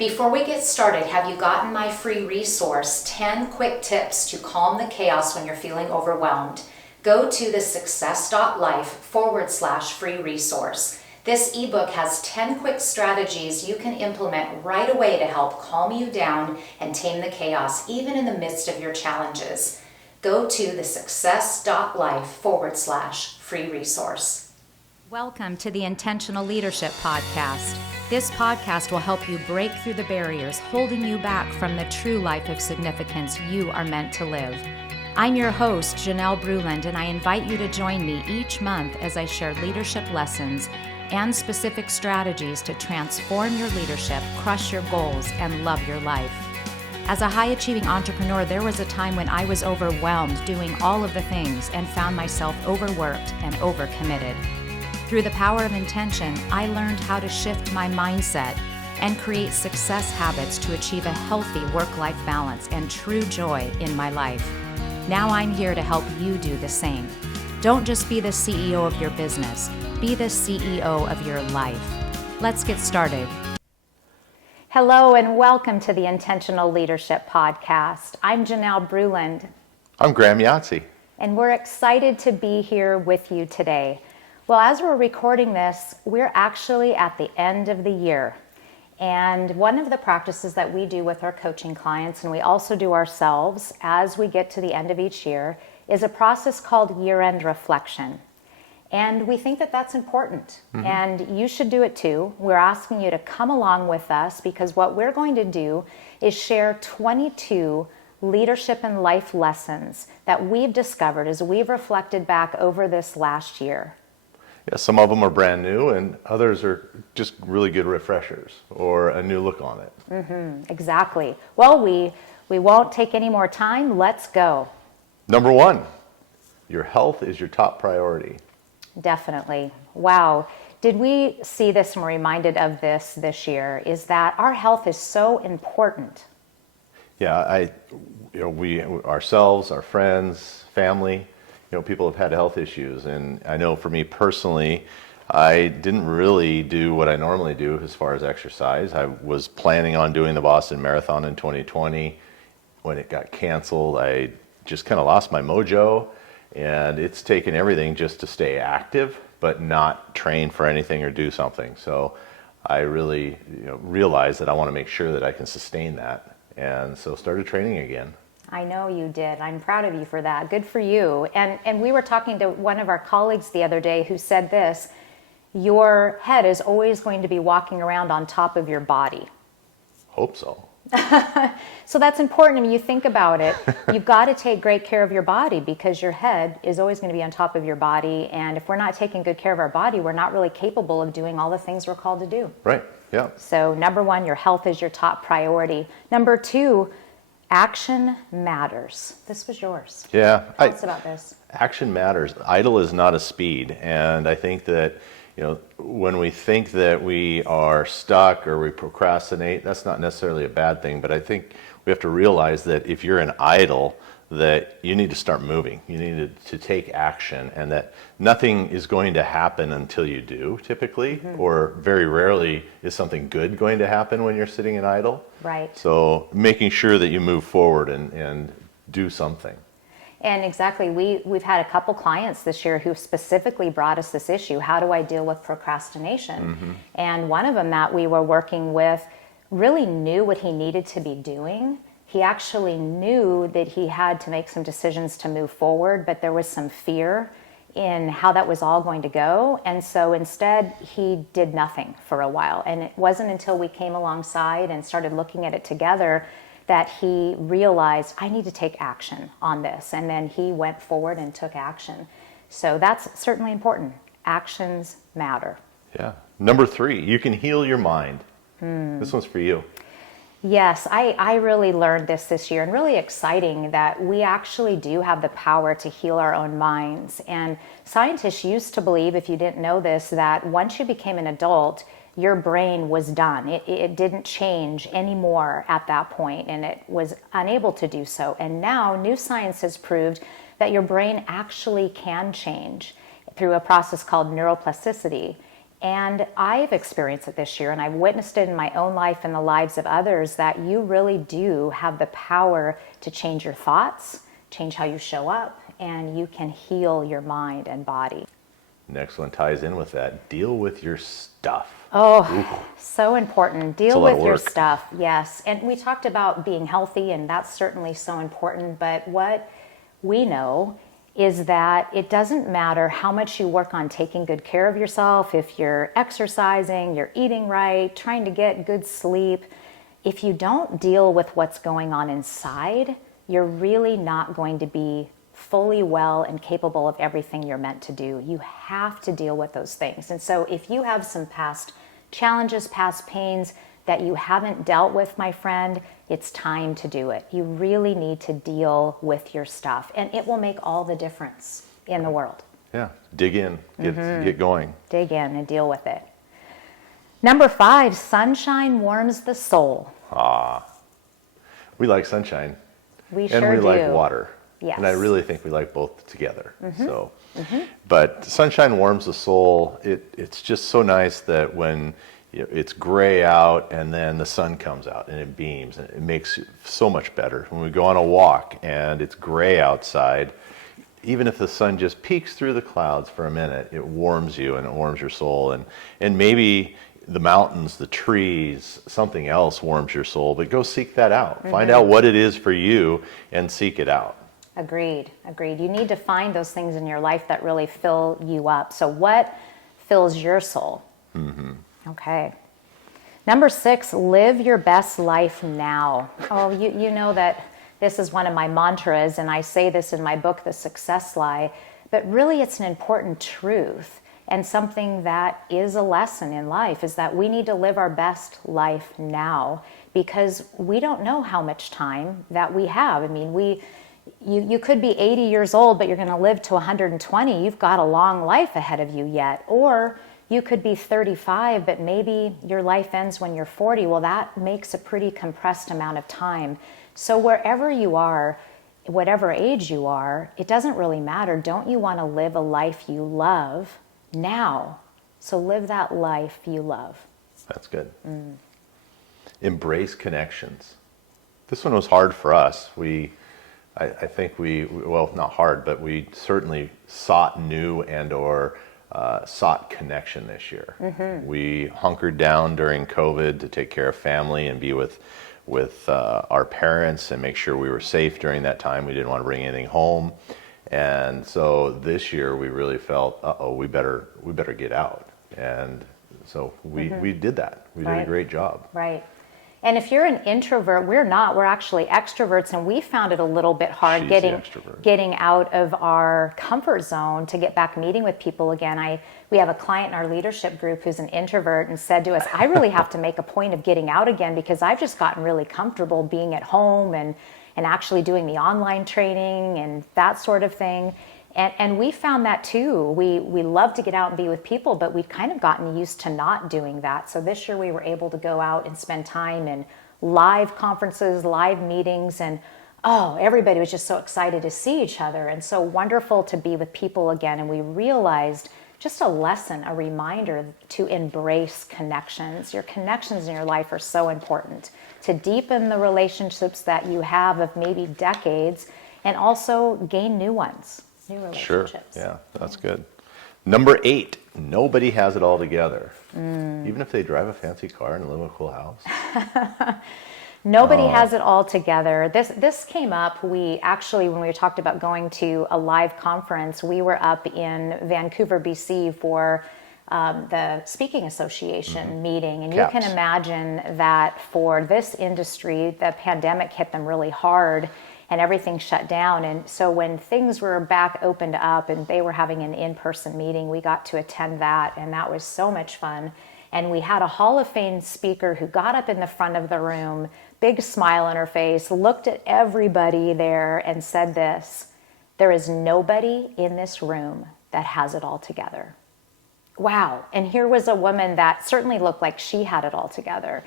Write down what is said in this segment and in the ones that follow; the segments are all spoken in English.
Before we get started, have you gotten my free resource, 10 quick tips to calm the chaos when you're feeling overwhelmed? Go to thesuccess.life/free resource. This ebook has 10 quick strategies you can implement right away to help calm you down and tame the chaos, even in the midst of your challenges. Go to thesuccess.life/free resource. Welcome to the Intentional Leadership Podcast. This podcast will help you break through the barriers holding you back from the true life of significance you are meant to live. I'm your host, Janelle Bruland, and I invite you to join me each month as I share leadership lessons and specific strategies to transform your leadership, crush your goals, and love your life. As a high-achieving entrepreneur, there was a time when I was overwhelmed doing all of the things and found myself overworked and overcommitted. Through the power of intention, I learned how to shift my mindset and create success habits to achieve a healthy work-life balance and true joy in my life. Now I'm here to help you do the same. Don't just be the CEO of your business, be the CEO of your life. Let's get started. Hello and welcome to the Intentional Leadership Podcast. I'm Janelle Bruland. I'm Graham Yahtzee. And we're excited to be here with you today. Well, as we're recording this, we're actually at the end of the year. And one of the practices that we do with our coaching clients, and we also do ourselves as we get to the end of each year, is a process called year-end reflection. And we think that that's important. And you should do it too. We're asking you to come along with us because what we're going to do is share 22 leadership and life lessons that we've discovered as we've reflected back over this last year. Yeah, some of them are brand new and others are just really good refreshers or a new look on it. Exactly. Well, we won't take any more time. Let's go. Number one, your health is your top priority. Definitely. Wow. Did we see this and were reminded of this year, is that our health is so important. Yeah, we ourselves, our friends, family, people have had health issues. And I know for me personally, I didn't really do what I normally do as far as exercise. I was planning on doing the Boston Marathon in 2020. When it got canceled, I just kind of lost my mojo. And it's taken everything just to stay active, but not train for anything or do something. So I really realized that I want to make sure that I can sustain that. And so started training again. I know you did. I'm proud of you for that. Good for you. And we were talking to one of our colleagues the other day who said this: your head is always going to be walking around on top of your body. Hope so. So that's important. I mean, you think about it, you've got to take great care of your body because your head is always going to be on top of your body. And if we're not taking good care of our body, we're not really capable of doing all the things we're called to do. Right. Yeah. So number one, your health is your top priority. Number two, action matters. This was yours. Yeah. Tell us about this. Action matters. Idle is not a speed. And I think that, when we think that we are stuck or we procrastinate, that's not necessarily a bad thing. But I think we have to realize that if you're in idle, that you need to start moving. You need to take action, and that nothing is going to happen until you do, typically, or very rarely is something good going to happen when you're sitting in idle. Right. So making sure that you move forward and do something. And exactly, we've had a couple clients this year who specifically brought us this issue. How do I deal with procrastination? And one of them that we were working with really knew what he needed to be doing. He actually knew that he had to make some decisions to move forward, but there was some fear in how that was all going to go. And so instead, he did nothing for a while. And it wasn't until we came alongside and started looking at it together that he realized, I need to take action on this. And then he went forward and took action. So that's certainly important. Actions matter. Yeah. Number three, you can heal your mind. This one's for you. Yes, I really learned this year, and really exciting that we actually do have the power to heal our own minds. And scientists used to believe, if you didn't know this, that once you became an adult, your brain was done. It didn't change anymore at that point, and it was unable to do so. And now new science has proved that your brain actually can change through a process called neuroplasticity. And I've experienced it this year, and I've witnessed it in my own life and the lives of others, that you really do have the power to change your thoughts, change how you show up, and you can heal your mind and body. Next one ties in with that. Deal with your stuff. Oh, so important. Deal with your work. stuff, yes. And we talked about being healthy, and that's certainly so important. But what we know is that it doesn't matter how much you work on taking good care of yourself, if you're exercising, you're eating right, trying to get good sleep. If you don't deal with what's going on inside, you're really not going to be fully well and capable of everything you're meant to do. You have to deal with those things. And so if you have some past challenges, past pains that you haven't dealt with, my friend, it's time to do it. You really need to deal with your stuff, and it will make all the difference in the world. Yeah, dig in, get going. Dig in and deal with it. Number 5, sunshine warms the soul. We like sunshine. We sure do. And we like do. water. Yes. And I really think we like both together. But sunshine warms the soul. It's just so nice that when it's gray out and then the sun comes out and it beams, and it makes it so much better. When we go on a walk and it's gray outside, even if the sun just peeks through the clouds for a minute, it warms you and it warms your soul. And maybe the mountains, the trees, something else warms your soul, but go seek that out. Find out what it is for you and seek it out. Agreed. You need to find those things in your life that really fill you up. So what fills your soul? Okay. Number 6, live your best life now. Oh, you know that this is one of my mantras, and I say this in my book, The Success Lie, but really it's an important truth, and something that is a lesson in life, is that we need to live our best life now, because we don't know how much time that we have. I mean, you could be 80 years old, but you're going to live to 120. You've got a long life ahead of you yet. Or you could be 35, but maybe your life ends when you're 40. Well, that makes a pretty compressed amount of time. So wherever you are, whatever age you are, it doesn't really matter. Don't you want to live a life you love now? So live that life you love. That's good. Embrace connections. This one was hard for us. I think well, not hard, but we certainly sought new and or sought connection this year. We hunkered down during COVID to take care of family and be with our parents and make sure we were safe during that time. We didn't want to bring anything home. And so this year we really felt, we better get out. And so we did that. We did a great job. Right. And if you're an introvert, we're not. We're actually extroverts, and we found it a little bit hard getting out of our comfort zone to get back meeting with people again. We have a client in our leadership group who's an introvert and said to us, I really have to make a point of getting out again because I've just gotten really comfortable being at home and actually doing the online training and that sort of thing. And we found that too. We love to get out and be with people, but we'd kind of gotten used to not doing that. So this year we were able to go out and spend time in live conferences, live meetings, and everybody was just so excited to see each other and so wonderful to be with people again. And we realized just a lesson, a reminder to embrace connections. Your connections in your life are so important to deepen the relationships that you have of maybe decades and also gain new ones. New relationships. Sure. Yeah, that's good. Number 8, nobody has it all together. Even if they drive a fancy car and live in a cool house. Nobody has it all together. This came up. We actually, when we talked about going to a live conference, we were up in Vancouver, BC for the Speaking Association meeting. And CAPS. You can imagine that for this industry, the pandemic hit them really hard and everything shut down. And so when things were back opened up and they were having an in-person meeting, we got to attend that, and that was so much fun. And we had a Hall of Fame speaker who got up in the front of the room, big smile on her face, looked at everybody there and said this: there is nobody in this room that has it all together. Wow. And here was a woman that certainly looked like she had it all together.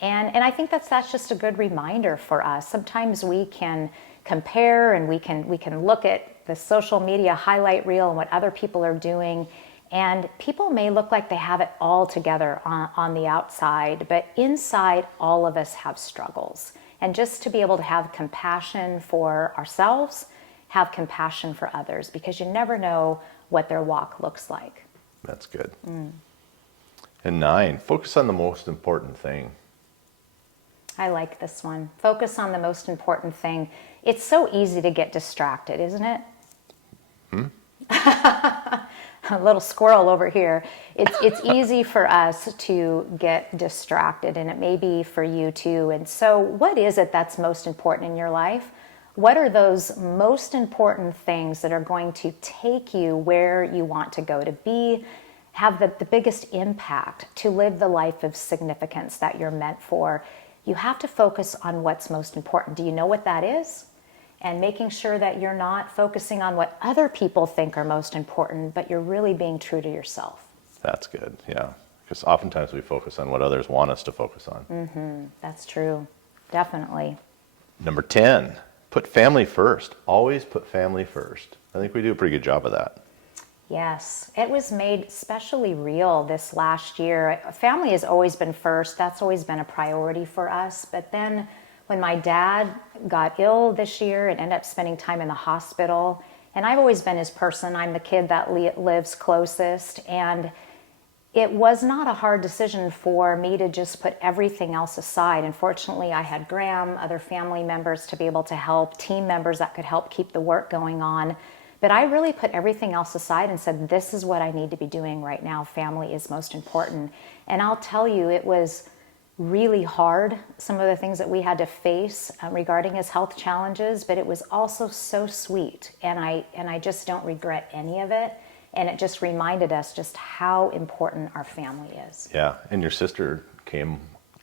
And I think that's just a good reminder for us. Sometimes we can compare and we can look at the social media highlight reel and what other people are doing, And people may look like they have it all together on the outside, but inside, all of us have struggles. And just to be able to have compassion for ourselves, have compassion for others, because you never know what their walk looks like. That's good. And 9, focus on the most important thing. I like this one. Focus on the most important thing. It's so easy to get distracted, isn't it? A little squirrel over here. It's easy for us to get distracted, and it may be for you too. And so what is it that's most important in your life? What are those most important things that are going to take you where you want to go, to be, have the biggest impact, to live the life of significance that you're meant for? You have to focus on what's most important. Do you know what that is? And making sure that you're not focusing on what other people think are most important, but you're really being true to yourself. That's good, yeah. Because oftentimes we focus on what others want us to focus on. That's true, definitely. Number 10, put family first. Always put family first. I think we do a pretty good job of that. Yes, it was made especially real this last year. Family has always been first. That's always been a priority for us. But then when my dad got ill this year and ended up spending time in the hospital, and I've always been his person. I'm the kid that lives closest, and it was not a hard decision for me to just put everything else aside. Unfortunately, I had Graham, other family members to be able to help, team members that could help keep the work going on. But I really put everything else aside and said, this is what I need to be doing right now. Family is most important. And I'll tell you, it was really hard, some of the things that we had to face regarding his health challenges, but it was also so sweet. And I just don't regret any of it. And it just reminded us just how important our family is. Yeah, and your sister came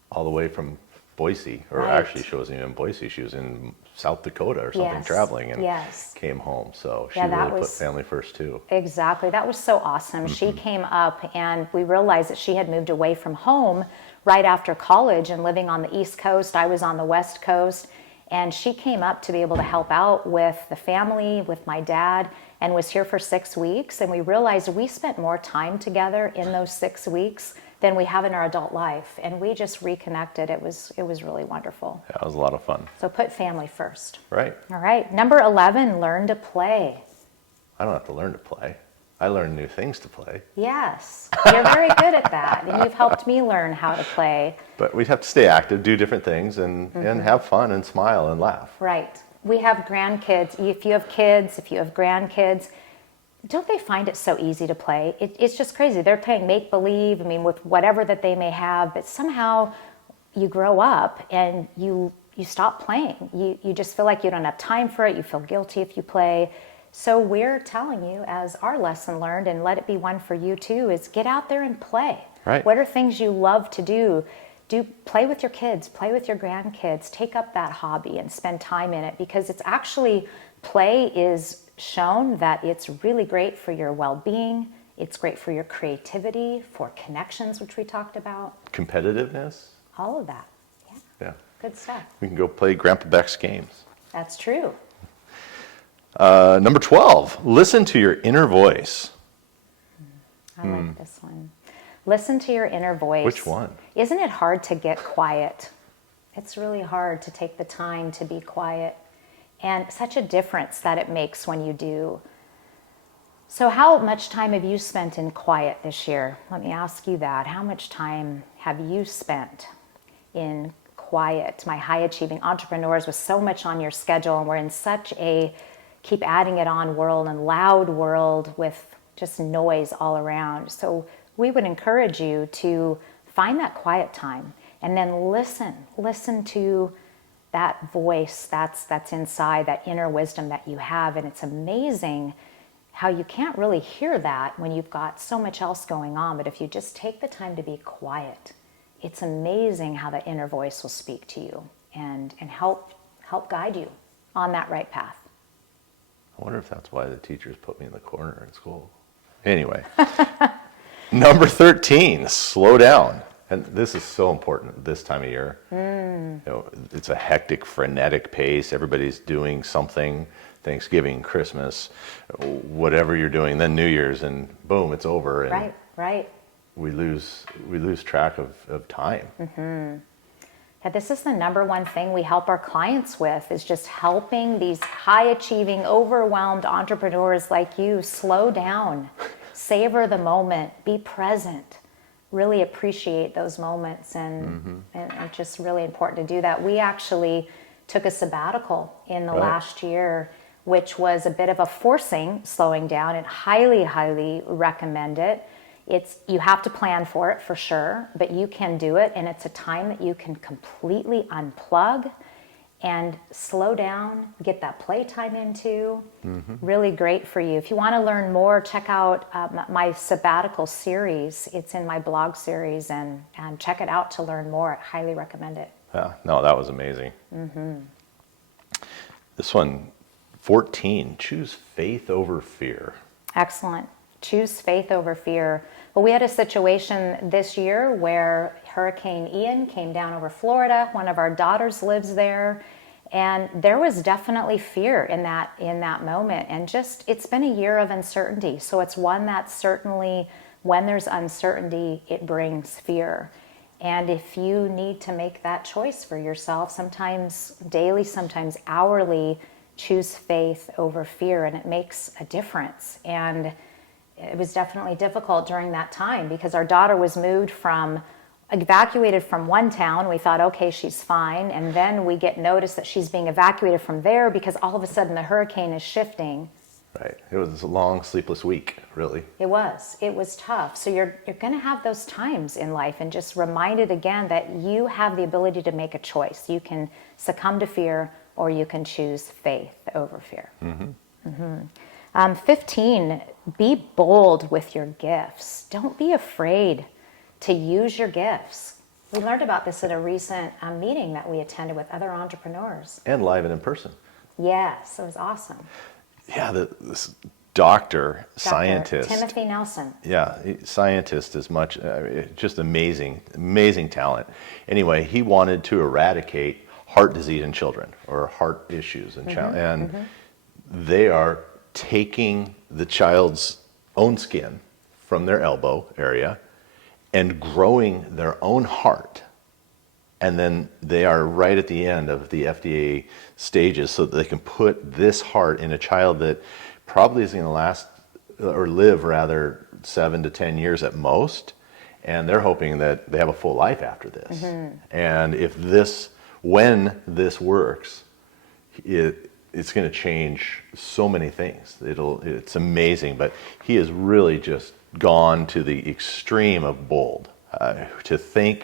all the way from Boise, or Right. actually she wasn't even in Boise, she was in South Dakota or something, Yes. traveling, and Yes. came home. So she Yeah, that really put was- family first too. Exactly. That was so awesome. She came up, and we realized that she had moved away from home right after college and living on the East Coast. I was on the West Coast, and she came up to be able to help out with the family, with my dad, and was here for 6 weeks. And we realized we spent more time together in those 6 weeks than we have in our adult life. And we just reconnected. It was really wonderful. Yeah, it was a lot of fun. So put family first. Right. All right. Number 11, learn to play. I don't have to learn to play. I learn new things to play. Yes, you're very good at that. And you've helped me learn how to play. But we have to stay active, do different things, and have fun and smile and laugh. Right. We have grandkids. If you have kids, if you have grandkids, don't they find it so easy to play? It's just crazy. They're playing make-believe, I mean, with whatever that they may have, but somehow you grow up and you stop playing. You just feel like you don't have time for it. You feel guilty if you play. So we're telling you, as our lesson learned, and let it be one for you too, is get out there and play. Right. What are things you love to do? Play with your kids, play with your grandkids, take up that hobby and spend time in it, because it's actually, play is shown that it's really great for your well-being. It's great for your creativity, for connections, which we talked about. Competitiveness. All of that. Yeah. Yeah. Good stuff. We can go play Grandpa Beck's games. That's true. Number 12, listen to your inner voice. I like this one. Listen to your inner voice. Which one? Isn't it hard to get quiet? It's really hard to take the time to be quiet, and such a difference that it makes when you do. So how much time have you spent in quiet this year? Let me ask you that. How much time have you spent in quiet? My high achieving entrepreneurs, with so much on your schedule, and we're in such a keep adding it on world and loud world with just noise all around. So we would encourage you to find that quiet time and then listen to that voice that's inside, that inner wisdom that you have. And it's amazing how you can't really hear that when you've got so much else going on. But if you just take the time to be quiet, it's amazing how that inner voice will speak to you and help guide you on that right path. I wonder if that's why the teachers put me in the corner in school. Anyway, number 13, slow down. And this is so important this time of year. You know, it's a hectic, frenetic pace. Everybody's doing something. Thanksgiving, Christmas, whatever you're doing, then New Year's, and boom, it's over. And right. We lose track of time. Yeah, this is the number one thing we help our clients with, is just helping these high achieving, overwhelmed entrepreneurs like you slow down, savor the moment, be present, really appreciate those moments. And it's just really important to do that. We actually took a sabbatical in the last year, which was a bit of a forcing slowing down, and highly recommend it. You have to plan for it for sure, but you can do it, and it's a time that you can completely unplug and slow down, get that playtime into. Really great for you. If you want to learn more, check out my sabbatical series. It's in my blog series, and check it out to learn more. I highly recommend it. Yeah, no, that was amazing. This one, 14, choose faith over fear. Excellent. Choose faith over fear. Well, we had a situation this year where Hurricane Ian came down over Florida. One of our daughters lives there, and there was definitely fear in that moment. And it's been a year of uncertainty. So it's one that certainly, when there's uncertainty, it brings fear. And if you need to make that choice for yourself, sometimes daily, sometimes hourly, choose faith over fear, and it makes a difference. And it was definitely difficult during that time because our daughter was evacuated from one town. We thought, okay, she's fine. And then we get notice that she's being evacuated from there because all of a sudden the hurricane is shifting. Right. It was a long, sleepless week, really. It was tough. So you're going to have those times in life, and just reminded again that you have the ability to make a choice. You can succumb to fear, or you can choose faith over fear. 15, be bold with your gifts. Don't be afraid to use your gifts. We learned about this at a recent meeting that we attended with other entrepreneurs. And live and in person. Yes, it was awesome. Yeah, this doctor, scientist. Timothy Nelson. Yeah, scientist as much, just amazing talent. Anyway, he wanted to eradicate heart disease in children, or heart issues in children. And they are taking the child's own skin from their elbow area and growing their own heart. And then they are right at the end of the FDA stages so that they can put this heart in a child that probably is going to live 7 to 10 years at most. And they're hoping that they have a full life after this. And when this works, it's going to change so many things. It's amazing, but he has really just gone to the extreme of bold. To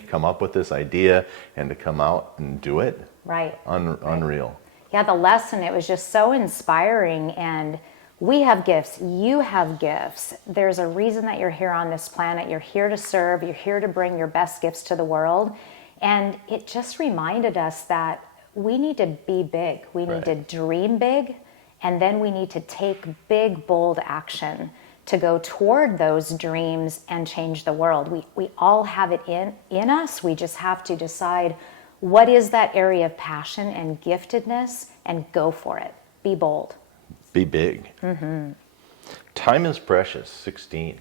come up with this idea, and to come out and do it. Right. Unreal. Yeah, the lesson, it was just so inspiring. And we have gifts. You have gifts. There's a reason that you're here on this planet. You're here to serve. You're here to bring your best gifts to the world. And it just reminded us that we need to be big. We need to dream big. And then we need to take big, bold action to go toward those dreams and change the world. We all have it in us. We just have to decide what is that area of passion and giftedness, and go for it. Be bold. Be big. Time is precious, 16.